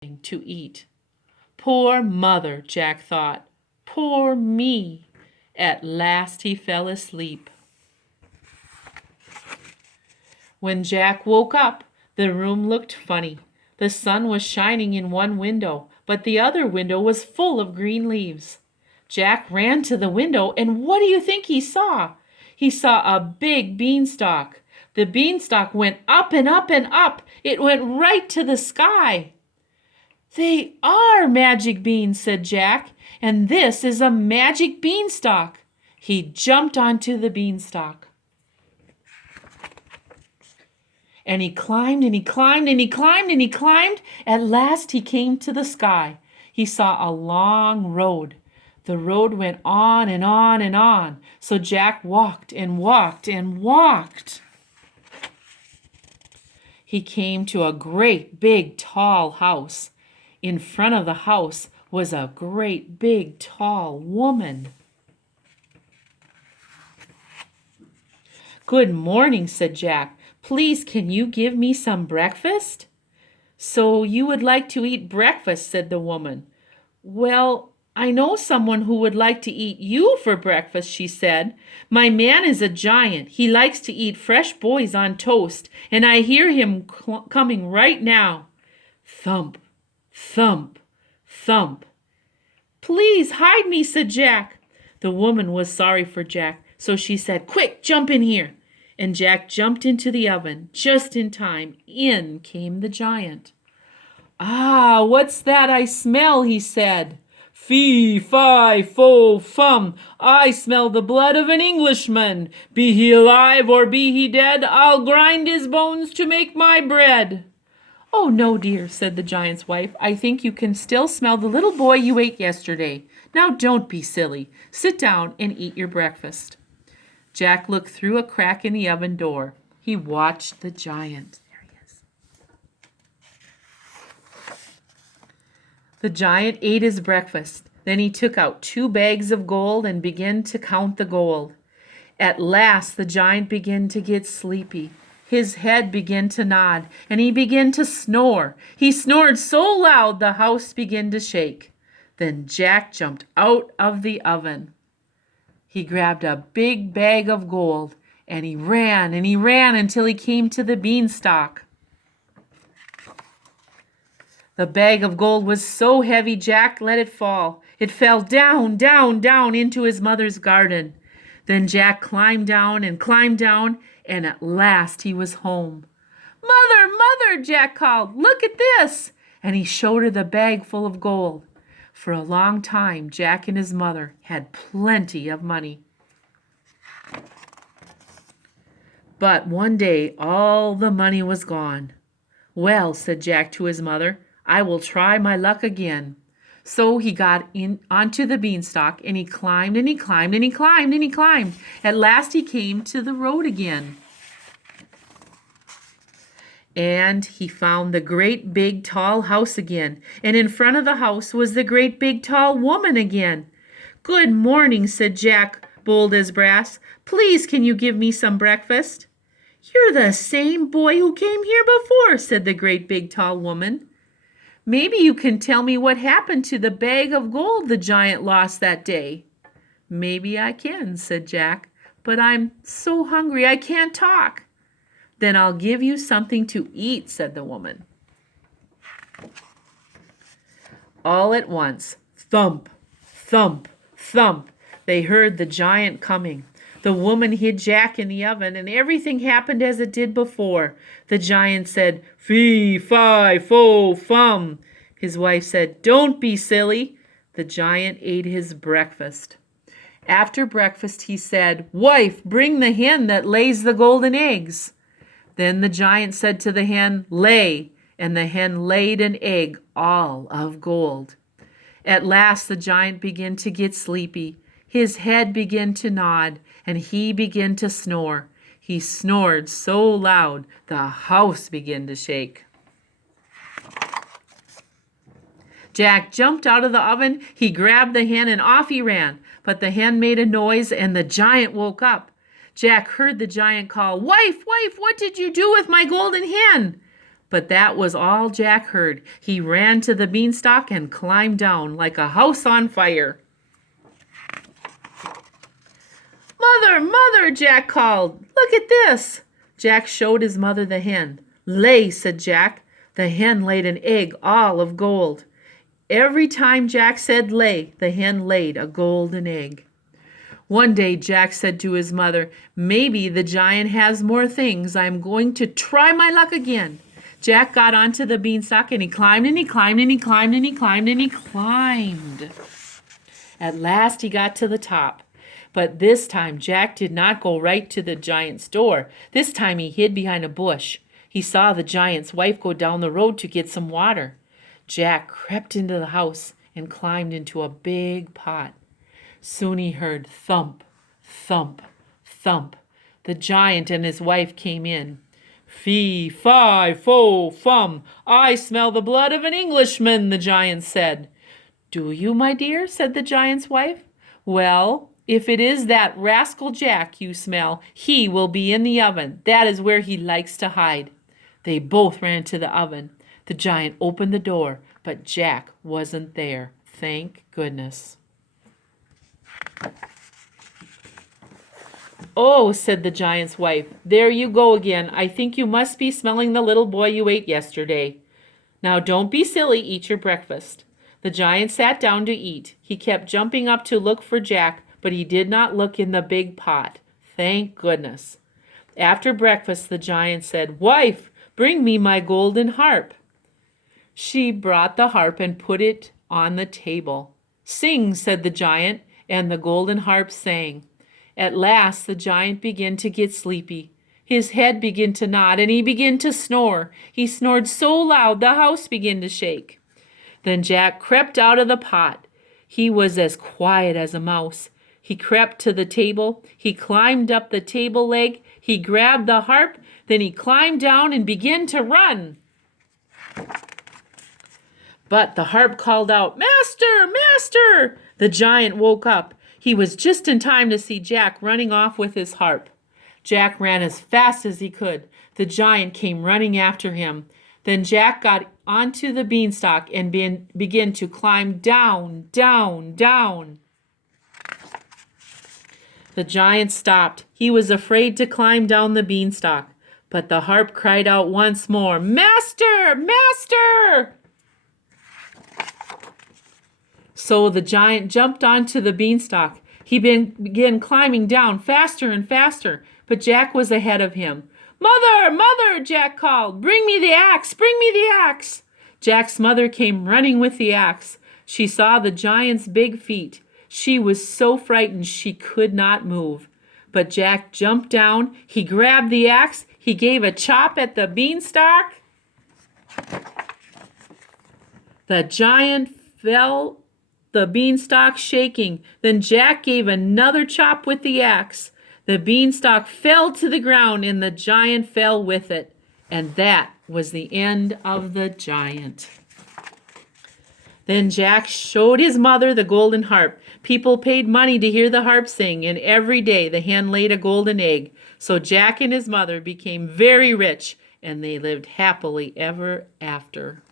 to eat. Poor mother, Jack thought. Poor me. At last he fell asleep. When Jack woke up, the room looked funny. The sun was shining in one window, but the other window was full of green leaves. Jack ran to the window, and what do you think he saw? He saw a big beanstalk. The beanstalk went up and up and up. It went right to the sky. "They are magic beans," said Jack, "and this is a magic beanstalk." He jumped onto the beanstalk. And he climbed and he climbed and he climbed and he climbed. At last he came to the sky. He saw a long road. The road went on and on and on. So Jack walked and walked and walked. He came to a great big tall house. In front of the house was a great big tall woman. "Good morning," said Jack. "Please, can you give me some breakfast?" "So you would like to eat breakfast," said the woman. "Well, I know someone who would like to eat you for breakfast," she said. "My man is a giant. He likes to eat fresh boys on toast, and I hear him coming right now." Thump, thump, thump. "Please hide me," said Jack. The woman was sorry for Jack, so she said, "Quick, jump in here." And Jack jumped into the oven. Just in time, in came the giant. "Ah, what's that I smell?" he said. "Fee, fi, fo, fum, I smell the blood of an Englishman. Be he alive or be he dead, I'll grind his bones to make my bread." "Oh, no, dear," said the giant's wife. "I think you can still smell the little boy you ate yesterday. Now don't be silly. Sit down and eat your breakfast." Jack looked through a crack in the oven door. He watched the giant. There he is. The giant ate his breakfast. Then he took out 2 bags of gold and began to count the gold. At last the giant began to get sleepy. His head began to nod, and he began to snore. He snored so loud the house began to shake. Then Jack jumped out of the oven. He grabbed a big bag of gold, and he ran until he came to the beanstalk. The bag of gold was so heavy Jack let it fall. It fell down, down, down into his mother's garden. Then Jack climbed down, and at last he was home. "Mother, mother," Jack called, "look at this." And he showed her the bag full of gold. For a long time, Jack and his mother had plenty of money. But one day, all the money was gone. "Well," said Jack to his mother, "I will try my luck again." So he got onto the beanstalk, and he climbed and he climbed and he climbed and he climbed. At last he came to the road again. And he found the great big tall house again. And in front of the house was the great big tall woman again. "Good morning," said Jack, bold as brass. "Please, can you give me some breakfast?" "You're the same boy who came here before," said the great big tall woman. "Maybe you can tell me what happened to the bag of gold the giant lost that day." "Maybe I can," said Jack, "but I'm so hungry I can't talk." "Then I'll give you something to eat," said the woman. All at once, thump, thump, thump, they heard the giant coming. The woman hid Jack in the oven, and everything happened as it did before. The giant said, "Fee, fi, fo, fum." His wife said, "Don't be silly." The giant ate his breakfast. After breakfast, he said, "Wife, bring the hen that lays the golden eggs." Then the giant said to the hen, "Lay," and the hen laid an egg all of gold. At last the giant began to get sleepy. His head began to nod, and he began to snore. He snored so loud the house began to shake. Jack jumped out of the oven, he grabbed the hen, and off he ran. But the hen made a noise, and the giant woke up. Jack heard the giant call, "Wife, wife, what did you do with my golden hen?" But that was all Jack heard. He ran to the beanstalk and climbed down like a house on fire. "Mother, mother," Jack called. "Look at this." Jack showed his mother the hen. "Lay," said Jack. The hen laid an egg all of gold. Every time Jack said lay, the hen laid a golden egg. One day Jack said to his mother, "Maybe the giant has more things. I'm going to try my luck again." Jack got onto the beanstalk and he climbed and he climbed and he climbed and he climbed and he climbed. At last he got to the top. But this time Jack did not go right to the giant's door. This time he hid behind a bush. He saw the giant's wife go down the road to get some water. Jack crept into the house and climbed into a big pot. Soon he heard thump, thump, thump. The giant and his wife came in. "Fee, fi, fo, fum, I smell the blood of an Englishman," the giant said. "Do you, my dear?" said the giant's wife. "Well, if it is that rascal Jack you smell, he will be in the oven. That is where he likes to hide." They both ran to the oven. The giant opened the door, but Jack wasn't there. Thank goodness. "Oh," said the giant's wife, "there you go again. I think you must be smelling the little boy you ate yesterday. Now don't be silly, eat your breakfast." The giant sat down to eat. He kept jumping up to look for Jack, but he did not look in the big pot. Thank goodness. After breakfast, the giant said, "Wife, bring me my golden harp." She brought the harp and put it on the table. "Sing," said the giant, and the golden harp sang. At last the giant began to get sleepy. His head began to nod and he began to snore. He snored so loud the house began to shake. Then Jack crept out of the pot. He was as quiet as a mouse. He crept to the table. He climbed up the table leg. He grabbed the harp. Then he climbed down and began to run. But the harp called out, "Master, master!" The giant woke up. He was just in time to see Jack running off with his harp. Jack ran as fast as he could. The giant came running after him. Then Jack got onto the beanstalk and began to climb down, down, down. The giant stopped. He was afraid to climb down the beanstalk. But the harp cried out once more, "Master, master!" So the giant jumped onto the beanstalk. He began climbing down faster and faster, but Jack was ahead of him. "Mother, mother," Jack called, "bring me the axe, bring me the axe." Jack's mother came running with the axe. She saw the giant's big feet. She was so frightened she could not move. But Jack jumped down, he grabbed the axe, he gave a chop at the beanstalk. The giant fell, the beanstalk shaking. Then Jack gave another chop with the axe. The beanstalk fell to the ground and the giant fell with it. And that was the end of the giant. Then Jack showed his mother the golden harp. People paid money to hear the harp sing, and every day the hen laid a golden egg. So Jack and his mother became very rich, and they lived happily ever after.